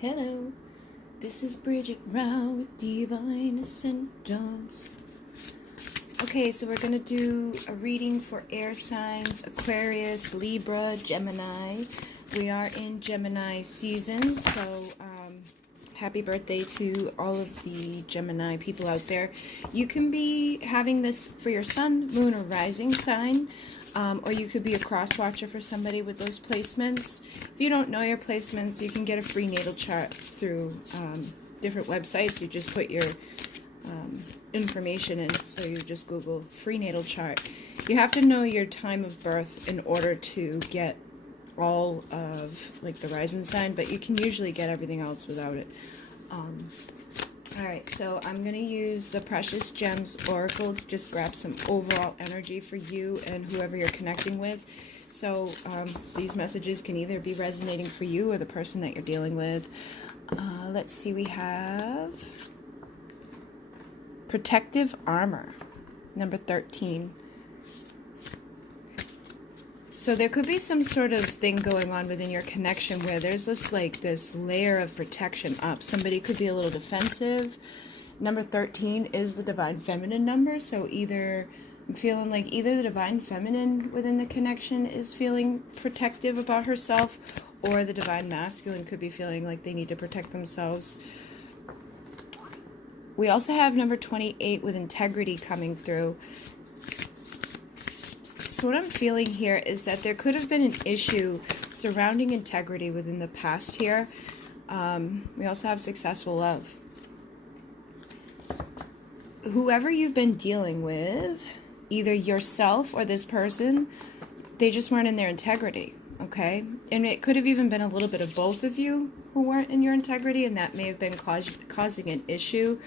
Hello, this is Bridget Rao with Divine Ascendants. Okay, so we're going to do a reading for air signs, Aquarius, Libra, Gemini. We are in Gemini season, so happy birthday to all of the Gemini people out there. You can be having this for your sun, moon, or rising sign. Or you could be a cross watcher for somebody with those placements. If you don't know your placements, you can get a free natal chart through different websites. You just put your information in, so you just Google free natal chart. You have to know your time of birth in order to get all of like the rising sign, but you can usually get everything else without it. Alright, so I'm going to use the Precious Gems Oracle to just grab some overall energy for you and whoever you're connecting with. So these messages can either be resonating for you or the person that you're dealing with. Let's see, we have Protective Armor, number 13. So there could be some sort of thing going on within your connection where there's this layer of protection up. Somebody could be a little defensive. Number 13 is the Divine Feminine number, so I'm feeling like either the Divine Feminine within the connection is feeling protective about herself, or the Divine Masculine could be feeling like they need to protect themselves. We also have number 28 with integrity coming through. So what I'm feeling here is that there could have been an issue surrounding integrity within the past here. We also have successful love. Whoever you've been dealing with, either yourself or this person, they just weren't in their integrity, okay? And it could have even been a little bit of both of you who weren't in your integrity, and that may have been causing an issue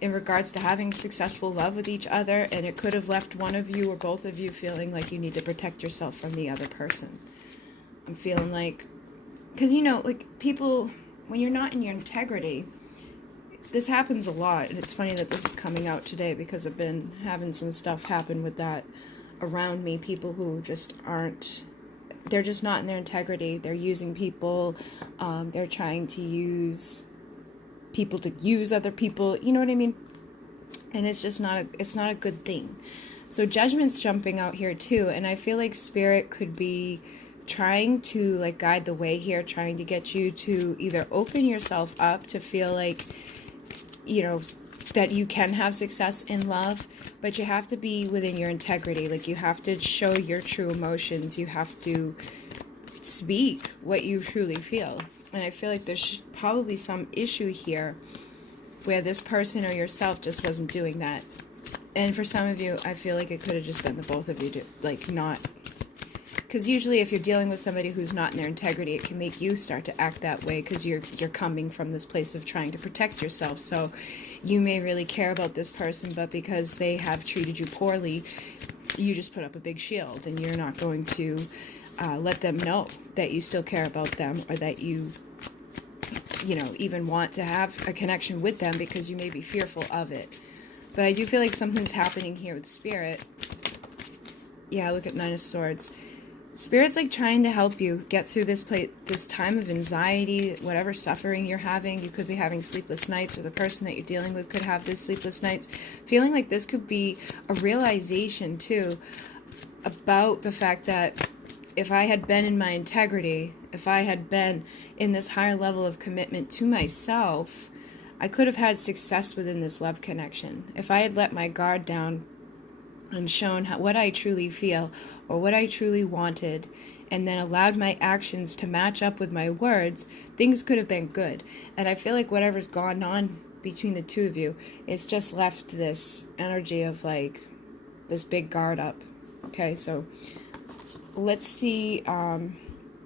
in regards to having successful love with each other, and it could have left one of you or both of you feeling like you need to protect yourself from the other person. I'm feeling like, because like people, when you're not in your integrity, this happens a lot, and it's funny that this is coming out today because I've been having some stuff happen with that around me, people who just aren't, they're just not in their integrity, they're using people, they're trying to use people to use other people, you know what I mean? And it's just not a good thing. So judgment's jumping out here too, and I feel like Spirit could be trying to like guide the way here, trying to get you to either open yourself up to feel like, that you can have success in love, but you have to be within your integrity. Like, you have to show your true emotions. You have to speak what you truly feel. And I feel like there's probably some issue here where this person or yourself just wasn't doing that. And for some of you, I feel like it could have just been the both of you, not. Because usually if you're dealing with somebody who's not in their integrity, it can make you start to act that way because you're coming from this place of trying to protect yourself. So you may really care about this person, but because they have treated you poorly, you just put up a big shield, and you're not going to let them know that you still care about them, or that you even want to have a connection with them, because you may be fearful of it. But I do feel like something's happening here with Spirit. Yeah, look at 9 of Swords. Spirit's like trying to help you get through this time of anxiety, whatever suffering you're having. You could be having sleepless nights, or the person that you're dealing with could have this sleepless nights. Feeling like this could be a realization too about the fact that if I had been in my integrity, if I had been in this higher level of commitment to myself, I could have had success within this love connection. If I had let my guard down and shown what I truly feel or what I truly wanted, and then allowed my actions to match up with my words, things could have been good. And I feel like whatever's gone on between the two of you, it's just left this energy of like this big guard up. Okay, so let's see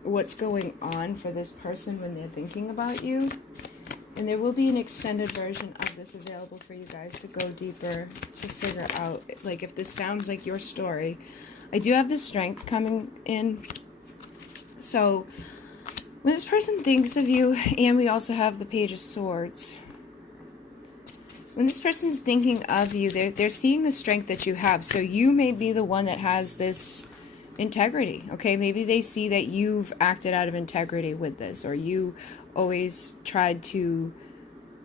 what's going on for this person when they're thinking about you. And there will be an extended version of this available for you guys to go deeper, to figure out, like, if this sounds like your story. I do have the Strength coming in. So when this person thinks of you, and we also have the Page of Swords. When this person's thinking of you, they're seeing the strength that you have. So you may be the one that has this integrity. Okay, maybe they see that you've acted out of integrity with this, or you always tried to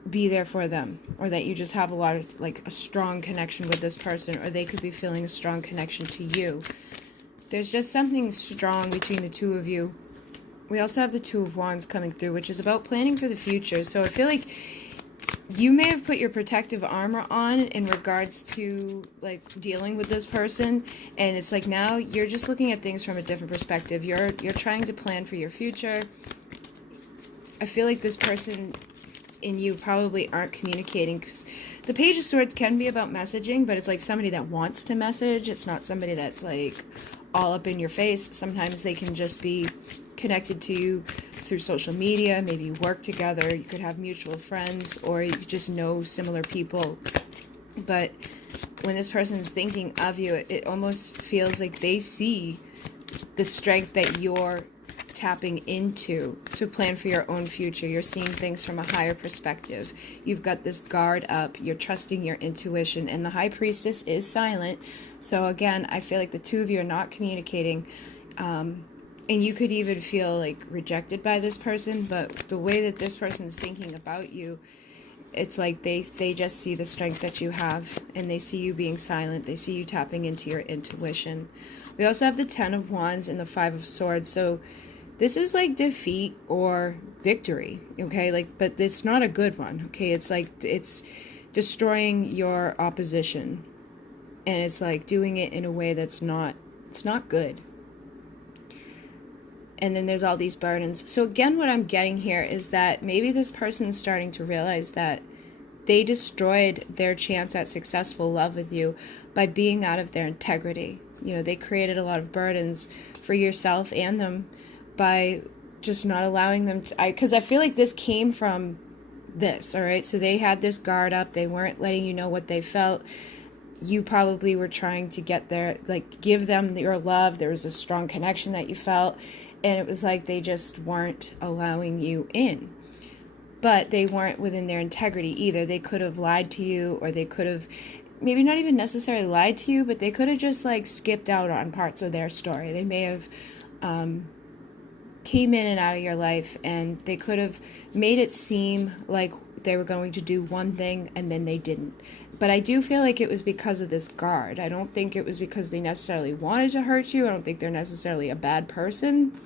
be there for them, or that you just have a lot of like a strong connection with this person, or they could be feeling a strong connection to you. There's just something strong between the two of you. We also have the Two of Wands coming through, which is about planning for the future. So I feel like you may have put your protective armor on in regards to like dealing with this person, and it's like now you're just looking at things from a different perspective. You're trying to plan for your future. I feel like this person and you probably aren't communicating, because the Page of Swords can be about messaging, but it's like somebody that wants to message. It's not somebody that's like all up in your face. Sometimes they can just be connected to you through social media. Maybe you work together, you could have mutual friends, or you just know similar people. But when this person's thinking of you, it almost feels like they see the strength that you're tapping into to plan for your own future. You're seeing things from a higher perspective. You've got this guard up. You're trusting your intuition. And the High Priestess is silent. So again, I feel like the two of you are not communicating. And you could even feel like rejected by this person. But the way that this person's thinking about you, it's like they just see the strength that you have. And they see you being silent. They see you tapping into your intuition. We also have the Ten of Wands and the Five of Swords. So this is like defeat or victory, okay? Like, but it's not a good one, okay? It's like, it's destroying your opposition. And it's like doing it in a way that's not, it's not good. And then there's all these burdens. So again, what I'm getting here is that maybe this person's starting to realize that they destroyed their chance at successful love with you by being out of their integrity. You know, they created a lot of burdens for yourself and them by just not allowing them to, because I feel like this came from this, all right? So they had this guard up. They weren't letting you know what they felt. You probably were trying to get their, like, give them your love. There was a strong connection that you felt, and it was like they just weren't allowing you in. But they weren't within their integrity either. They could have lied to you, or they could have maybe not even necessarily lied to you, but they could have just, like, skipped out on parts of their story. They may have came in and out of your life, and they could have made it seem like they were going to do one thing and then they didn't. But I do feel like it was because of this guard. I don't think it was because they necessarily wanted to hurt you. I don't think they're necessarily a bad person.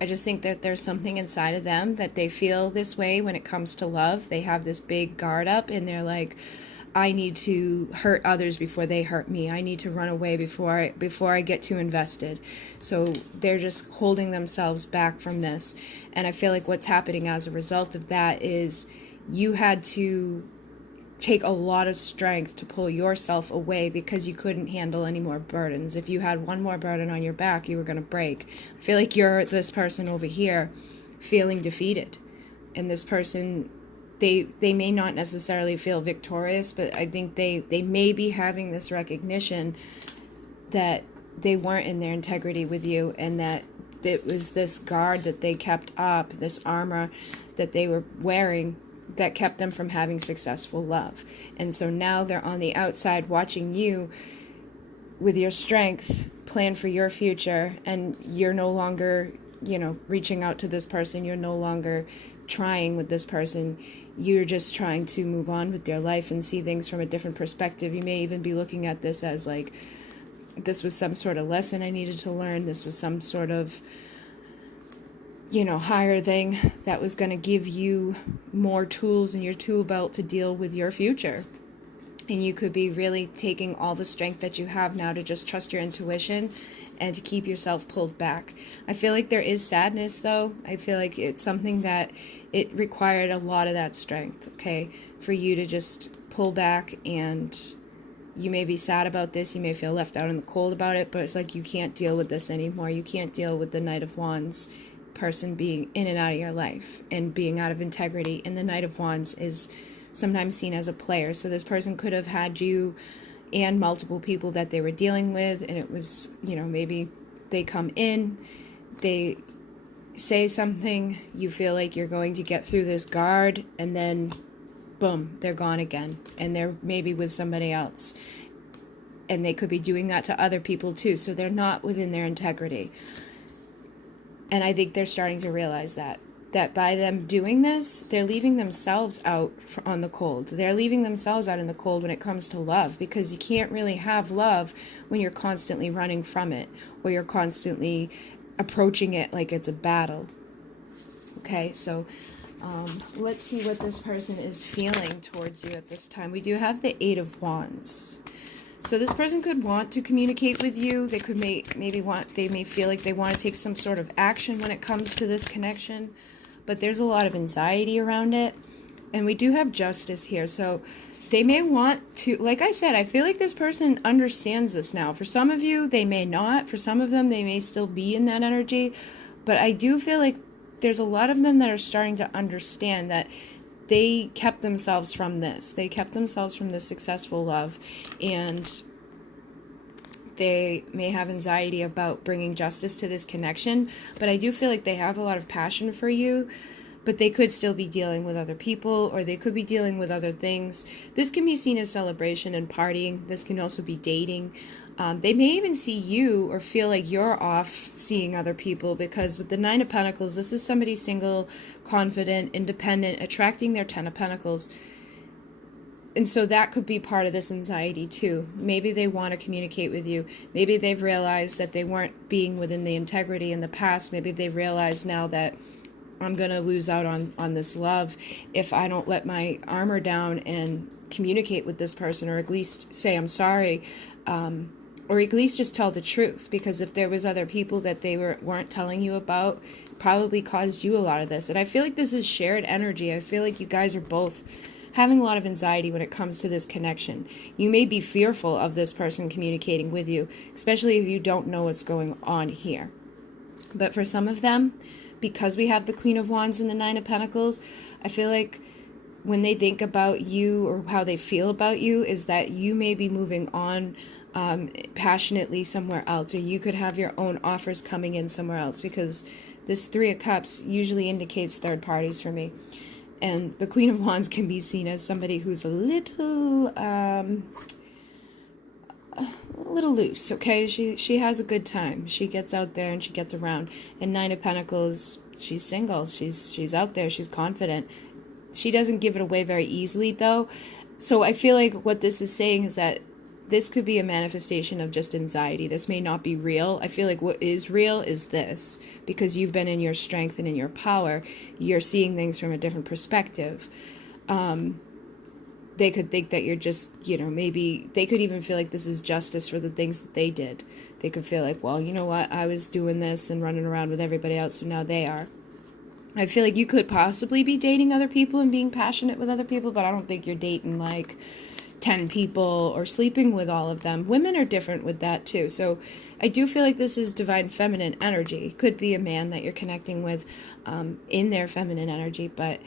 I just think that there's something inside of them that they feel this way when it comes to love. They have this big guard up, and they're like, I need to hurt others before they hurt me. I need to run away before I get too invested. So they're just holding themselves back from this. And I feel like what's happening as a result of that is you had to take a lot of strength to pull yourself away because you couldn't handle any more burdens. If you had one more burden on your back, you were going to break. I feel like you're this person over here feeling defeated. And this person, they may not necessarily feel victorious, but I think they may be having this recognition that they weren't in their integrity with you, and that it was this guard that they kept up, this armor that they were wearing that kept them from having successful love. And so now they're on the outside watching you with your strength plan for your future, and you're no longer, reaching out to this person. You're no longer trying with this person. You're just trying to move on with your life and see things from a different perspective. You may even be looking at this as like, this was some sort of lesson I needed to learn. This was some sort of, higher thing that was going to give you more tools in your tool belt to deal with your future. And you could be really taking all the strength that you have now to just trust your intuition and to keep yourself pulled back. I feel like there is sadness, though. I feel like it's something that it required a lot of that strength, okay, for you to just pull back. And you may be sad about this. You may feel left out in the cold about it, but it's like you can't deal with this anymore. You can't deal with the Knight of Wands person being in and out of your life and being out of integrity. And the Knight of Wands is sometimes seen as a player. So this person could have had you and multiple people that they were dealing with, and it was, maybe they come in, they say something, you feel like you're going to get through this guard, and then boom, they're gone again, and they're maybe with somebody else. and they could be doing that to other people too. So they're not within their integrity. And I think they're starting to realize that by them doing this, they're leaving themselves out on the cold. They're leaving themselves out in the cold when it comes to love, because you can't really have love when you're constantly running from it, or you're constantly approaching it like it's a battle. Okay, so let's see what this person is feeling towards you at this time. We do have the Eight of Wands. So this person could want to communicate with you. They could they may feel like they want to take some sort of action when it comes to this connection, but there's a lot of anxiety around it. And we do have Justice here. So they may want to, like I said, I feel like this person understands this now. For some of you, they may not. For some of them, they may still be in that energy. But I do feel like there's a lot of them that are starting to understand that they kept themselves from this. They kept themselves from this successful love, and they may have anxiety about bringing justice to this connection, but I do feel like they have a lot of passion for you, but they could still be dealing with other people, or they could be dealing with other things. This can be seen as celebration and partying. This can also be dating. They may even see you or feel like you're off seeing other people, because with the Nine of Pentacles, this is somebody single, confident, independent, attracting their Ten of Pentacles. And so that could be part of this anxiety too. Maybe they want to communicate with you. Maybe they've realized that they weren't being within the integrity in the past. Maybe they've realized now that I'm going to lose out on this love if I don't let my armor down and communicate with this person, or at least say I'm sorry. Or at least just tell the truth, because if there was other people that they weren't telling you about, probably caused you a lot of this. And I feel like this is shared energy. I feel like you guys are both having a lot of anxiety when it comes to this connection. You may be fearful of this person communicating with you, especially if you don't know what's going on here. But for some of them, because we have the Queen of Wands and the Nine of Pentacles, I feel like when they think about you or how they feel about you is that you may be moving on passionately somewhere else, or you could have your own offers coming in somewhere else, because this Three of Cups usually indicates third parties for me. And the Queen of Wands can be seen as somebody who's a little loose, okay? She has a good time. She gets out there and she gets around. And Nine of Pentacles, she's single. She's out there. She's confident. She doesn't give it away very easily, though. So I feel like what this is saying is that this could be a manifestation of just anxiety. This may not be real. I feel like what is real is this, because you've been in your strength and in your power. You're seeing things from a different perspective. They could think that you're just, maybe they could even feel like this is justice for the things that they did. They could feel like, well, you know what? I was doing this and running around with everybody else, so now they are. I feel like you could possibly be dating other people and being passionate with other people, but I don't think you're dating like 10 people or sleeping with all of them. Women are different with that too. So I do feel like this is divine feminine energy. It could be a man that you're connecting with in their feminine energy, but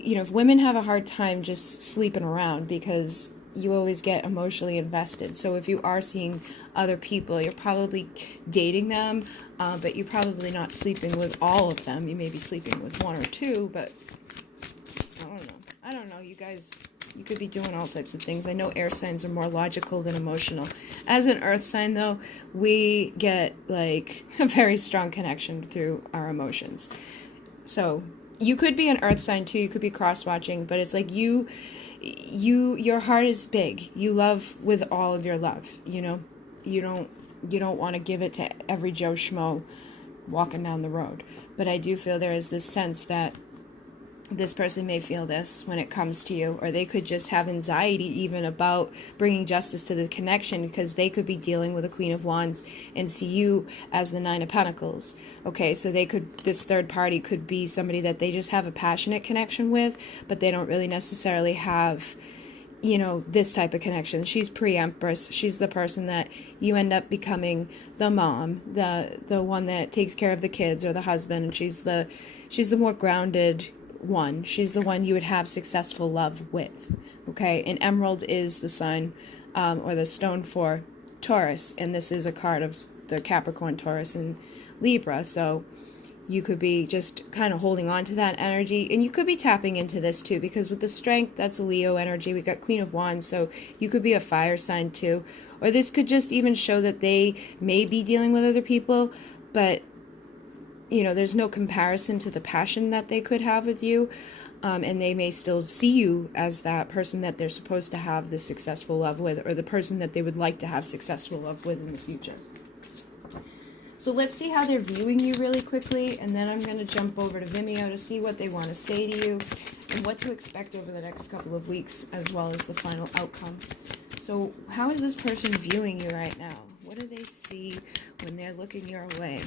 if women have a hard time just sleeping around, because you always get emotionally invested. So if you are seeing other people, you're probably dating them, but you're probably not sleeping with all of them. You may be sleeping with one or two, but I don't know, you guys. You could be doing all types of things. I know air signs are more logical than emotional. As an earth sign, though, we get like a very strong connection through our emotions. So you could be an earth sign too. You could be cross-watching, but it's like your heart is big. You love with all of your love. You don't want to give it to every Joe Schmo walking down the road. But I do feel there is this sense that this person may feel this when it comes to you, or they could just have anxiety even about bringing justice to the connection, because they could be dealing with a Queen of Wands and see you as the Nine of Pentacles. Okay, so this third party could be somebody that they just have a passionate connection with, but they don't really necessarily have, this type of connection. She's pre-empress. She's the person that you end up becoming the mom, the one that takes care of the kids, or the husband. She's the more grounded one. She's the one you would have successful love with. Okay, and Emerald is the sign or the stone for Taurus, and this is a card of the Capricorn, Taurus, and Libra. So You could be just kind of holding on to that energy, and you could be tapping into this too, because with the Strength, that's a Leo energy. We got Queen of Wands, so you could be a fire sign too. Or this could just even show that they may be dealing with other people, but there's no comparison to the passion that they could have with you, and they may still see you as that person that they're supposed to have the successful love with, or the person that they would like to have successful love with in the future. So let's see how they're viewing you really quickly, and then I'm going to jump over to Vimeo to see what they want to say to you and what to expect over the next couple of weeks, as well as the final outcome. So how is this person viewing you right now? What do they see when they're looking your way?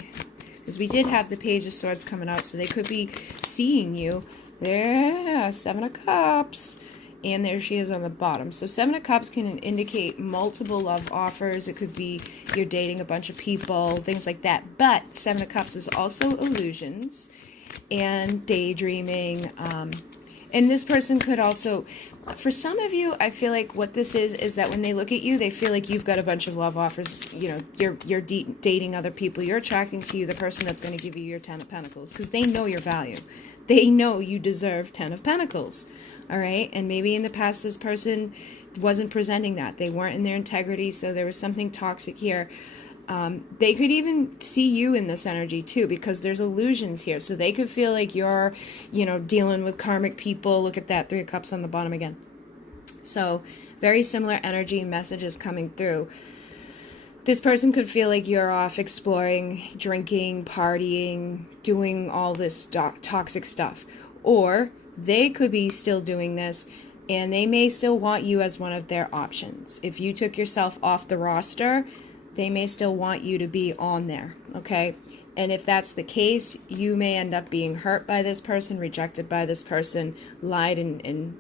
Because we did have the Page of Swords coming out, so they could be seeing you. There, Seven of Cups. And there she is on the bottom. So Seven of Cups can indicate multiple love offers. It could be you're dating a bunch of people, things like that. But Seven of Cups is also illusions and daydreaming. And this person could also, for some of you, I feel like what this is that when they look at you, they feel like you've got a bunch of love offers. You're dating other people. You're attracting to you the person that's going to give you your 10 of Pentacles, because they know your value. They know you deserve 10 of Pentacles. All right. And maybe in the past, this person wasn't presenting that. They weren't in their integrity. So there was something toxic here. They could even see you in this energy too, because there's illusions here. So they could feel like you're, dealing with karmic people. Look at that, 3 of Cups on the bottom again. So very similar energy and messages coming through. This person could feel like you're off exploring, drinking, partying, doing all this toxic stuff. Or they could be still doing this, and they may still want you as one of their options. If you took yourself off the roster, they may still want you to be on there, okay? And if that's the case, you may end up being hurt by this person, rejected by this person, lied and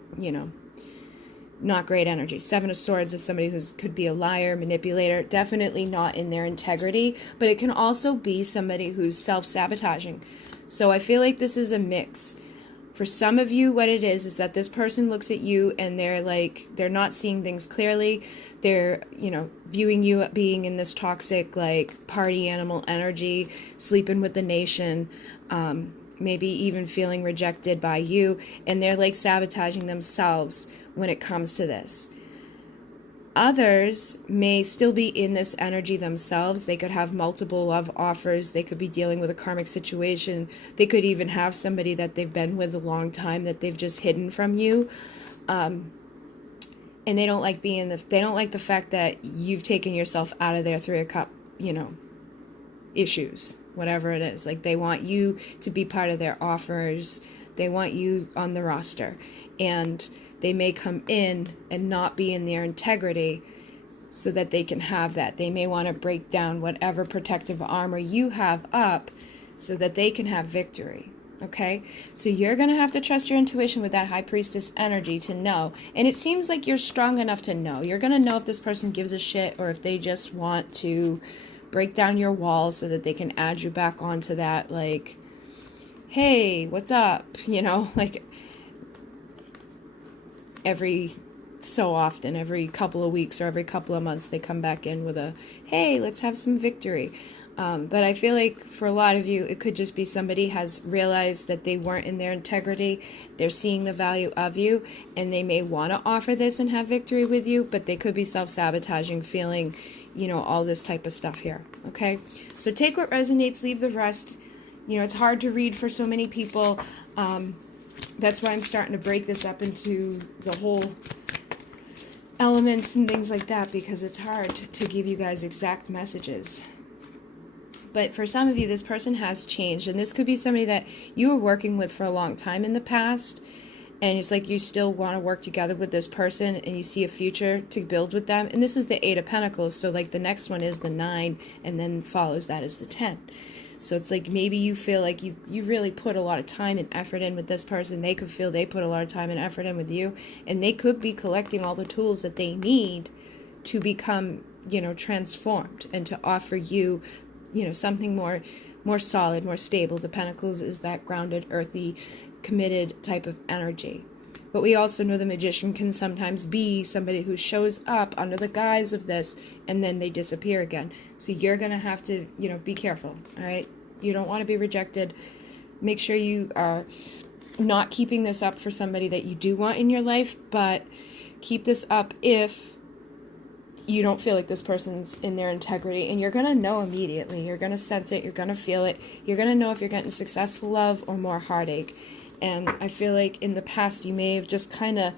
not great energy. Seven of Swords is somebody who could be a liar, manipulator, definitely not in their integrity, but it can also be somebody who's self-sabotaging. So I feel like this is a mix. For some of you, what it is that this person looks at you and they're not seeing things clearly. They're, viewing you being in this toxic, party animal energy, sleeping with the nation, maybe even feeling rejected by you. And they're sabotaging themselves when it comes to this. Others may still be in this energy themselves. They could have multiple love offers. They could be dealing with a karmic situation. They could even have somebody that they've been with a long time that they've just hidden from you. And they don't like they don't like the fact that you've taken yourself out of their 3 of Cup, issues, whatever it is. They want you to be part of their offers. They want you on the roster. And they may come in and not be in their integrity so that they can have that. They may want to break down whatever protective armor you have up so that they can have victory. Okay? So you're going to have to trust your intuition with that High Priestess energy to know. And it seems like you're strong enough to know. You're going to know if this person gives a shit or if they just want to break down your walls so that they can add you back onto that, hey, what's up? Every so often, every couple of weeks or every couple of months, they come back in with a, hey, let's have some victory. But I feel like for a lot of you, it could just be somebody has realized that they weren't in their integrity. They're seeing the value of you, and they may want to offer this and have victory with you, but they could be self-sabotaging, feeling, all this type of stuff here. Okay? So take what resonates, leave the rest. It's hard to read for so many people. That's why I'm starting to break this up into the whole elements and things like that, because it's hard to give you guys exact messages. But for some of you, this person has changed, and this could be somebody that you were working with for a long time in the past, and it's like you still want to work together with this person, and you see a future to build with them. And this is the 8 of Pentacles, so the next one is the 9, and then follows that is the 10. So it's maybe you feel like you really put a lot of time and effort in with this person. They could feel they put a lot of time and effort in with you. And they could be collecting all the tools that they need to become, transformed and to offer you, something more solid, more stable. The Pentacles is that grounded, earthy, committed type of energy. But we also know the Magician can sometimes be somebody who shows up under the guise of this and then they disappear again. So you're going to have to, be careful, all right? You don't want to be rejected. Make sure you are not keeping this up for somebody that you do want in your life, but keep this up if you don't feel like this person's in their integrity, and you're going to know immediately. You're going to sense it. You're going to feel it. You're going to know if you're getting successful love or more heartache. And I feel like in the past you may have just kind of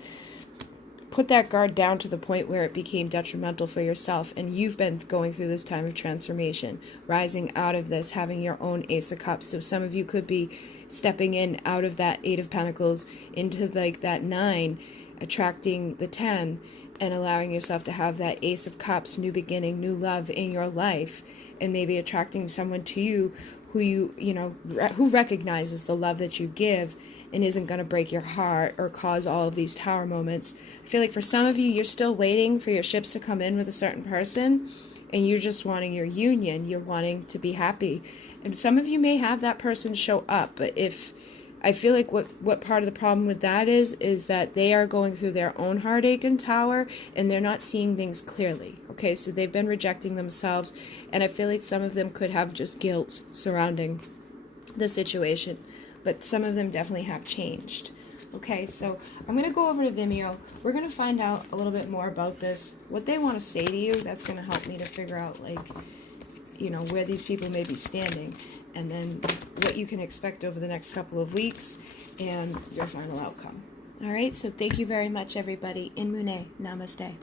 put that guard down to the point where it became detrimental for yourself, and you've been going through this time of transformation, rising out of this, having your own Ace of Cups. So some of you could be stepping in out of that 8 of Pentacles into like that 9, attracting the 10, and allowing yourself to have that Ace of Cups, new beginning, new love in your life, and maybe attracting someone to you who who recognizes the love that you give and isn't going to break your heart or cause all of these tower moments. I feel like for some of you, you're still waiting for your ships to come in with a certain person, and you're just wanting your union. You're wanting to be happy. And some of you may have that person show up, but I feel like what part of the problem with that is that they are going through their own heartache and tower, and they're not seeing things clearly. Okay, so they've been rejecting themselves, and I feel like some of them could have just guilt surrounding the situation, but some of them definitely have changed. Okay, so I'm going to go over to Vimeo. We're going to find out a little bit more about this, what they want to say to you. That's going to help me to figure out, like, where these people may be standing, and then what you can expect over the next couple of weeks and your final outcome. All right, so thank you very much, everybody. In Mune, namaste.